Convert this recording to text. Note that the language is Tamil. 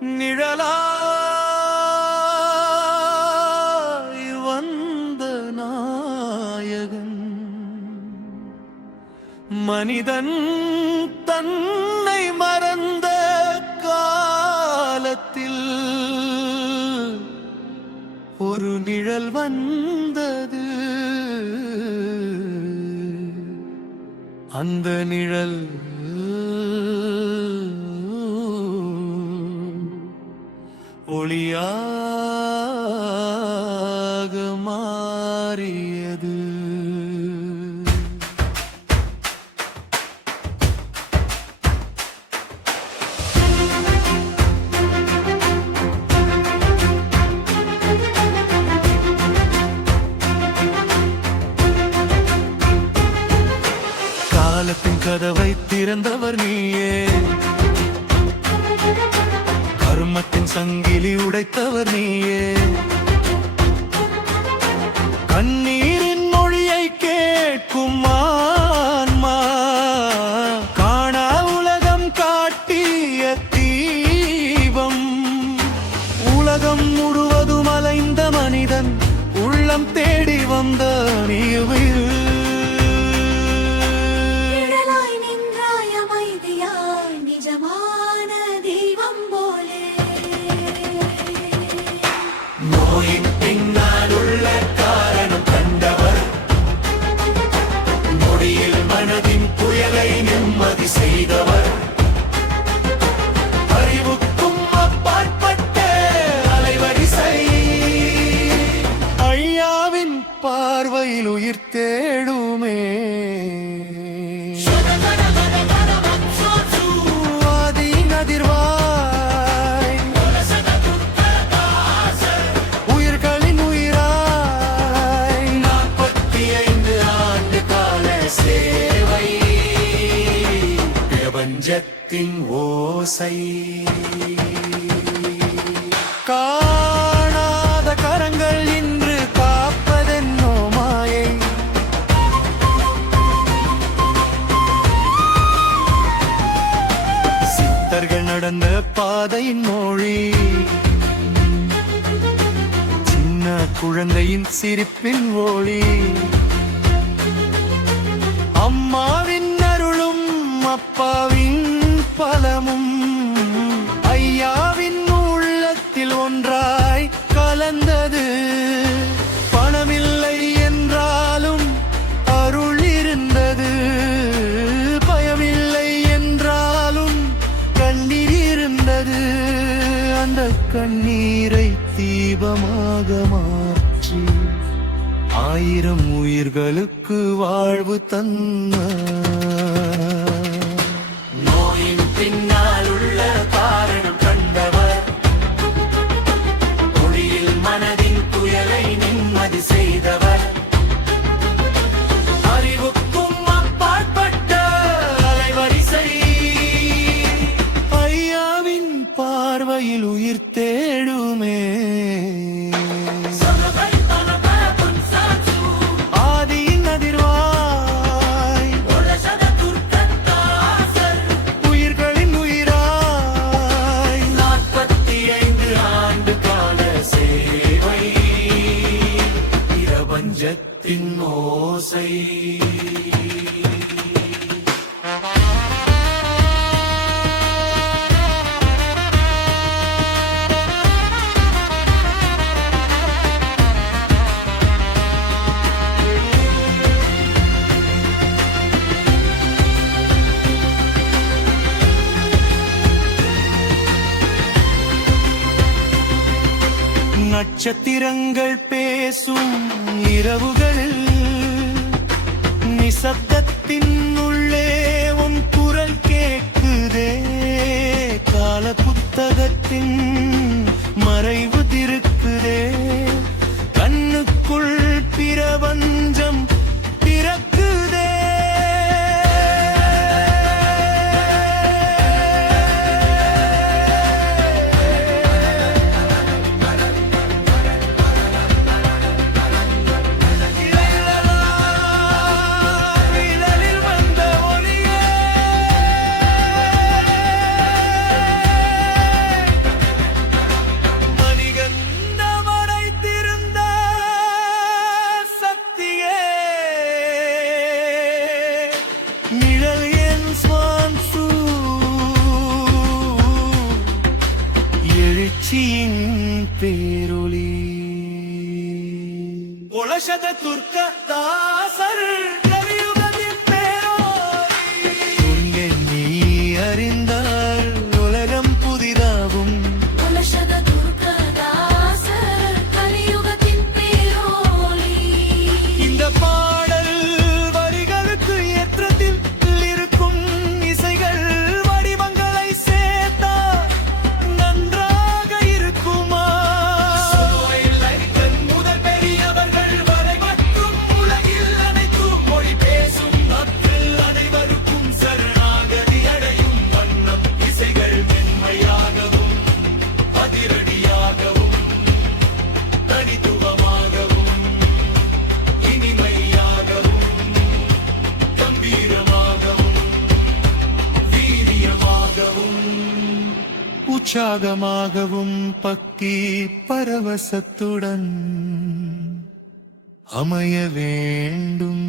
நிழலாய் வந்த நாயகன் மனிதன் தன்னை மறந்த காலத்தில் ஒரு நிழல் வந்தது. அந்த நிழல் ஒளியாக மாறியது. காலத்தின் கதவை திறந்தவர் நீயே, கர்மத்தின் சங்கிலி உடைத்தவர் நீயே, கண்ணீரின் மொழியை கேட்கும் ஆன்மா, காணா உலகம் காட்டிய தீபம், உலகம் முழுவதும் அலைந்த மனிதன் உள்ளம் தேடி வந்த நீவில் பின்னால் உள்ள காரணம் கண்டவர், நொடியில் மனதின் புயலை நிம்மதி செய்தவர், அறிவுக்கும் அப்பாற்பட்ட அலைவரிசை, ஐயாவின் பார்வையில் உயிர் தேடுமே. பிரபஞ்சத்தின் ஓசை, காணாத கரங்கள் இன்று காப்பதென்னோ மாயை, சித்தர்கள் நடந்த பாதையின் மொழி, சின்ன குழந்தையின் சிரிப்பின் ஒளி, அம்மாவின் அருளும் அப்பாவின் பலமும் ஐயாவின் உள்ளத்தில் ஒன்றாய் கலந்தது. பணமில்லை என்றாலும் அருள் இருந்தது, பயமில்லை என்றாலும் கண்ணீர் இருந்தது. அந்த கண்ணீரை தீபமாக மாற்றி 1000 உயிர்களுக்கு வாழ்வு தந்த, நோயின் பின்னால் உள்ள காரணம் கண்டவர், மொழியில் மனதின் புயலை நிம்மதி செய்தவர், அறிவுக்கும் அப்பாற்பட்ட அலைவரிசை, ஐயாவின் பார்வையில் உயிர் தேடுமே. பிரபஞ்சத்தின் ஓசை, நட்சத்திரங்கள் பேசும் இரவுகளில், நிசப்தத்தின் உள்ளே உன் குரல் கேட்குதே, கால புத்தகத்தின் மறைவு திருக்குதே, கண்ணுக்குள் பிரபஞ்சம் பிறக்குதே. எழுச்சியின் பேரொளி உலசத துர்க்க தாசர் கலியுகத்தின் பேரொளி துங்கே நீ அறிந்தால் உலகம் புதிதாகும் உலசத துர்க்க தாசர் கலியுகத்தின் பேரொளி இந்த பாடல் வரிகளுக்கு ஏற்றத்தில் இருக்கும் இசைகள் வடிவங்களை சேர்த்தா நன்றாக இருக்குமா முதல் பெரியவர்கள் வரை மட்டும் உலகில் அனைத்தும் மொழி பேசும் மக்கள் அனைவருக்கும் சரணாகதி அடையும் வண்ணம் இசைகள் மென்மையாகவும் அதிரடியாகவும் தனித்துவமாகவும் இனிமையாகவும் கம்பீரமாகவும் வீரியமாகவும் உற்சாகமாகவும் பக்தி பரவசத்துடன் அமைய வேண்டும்.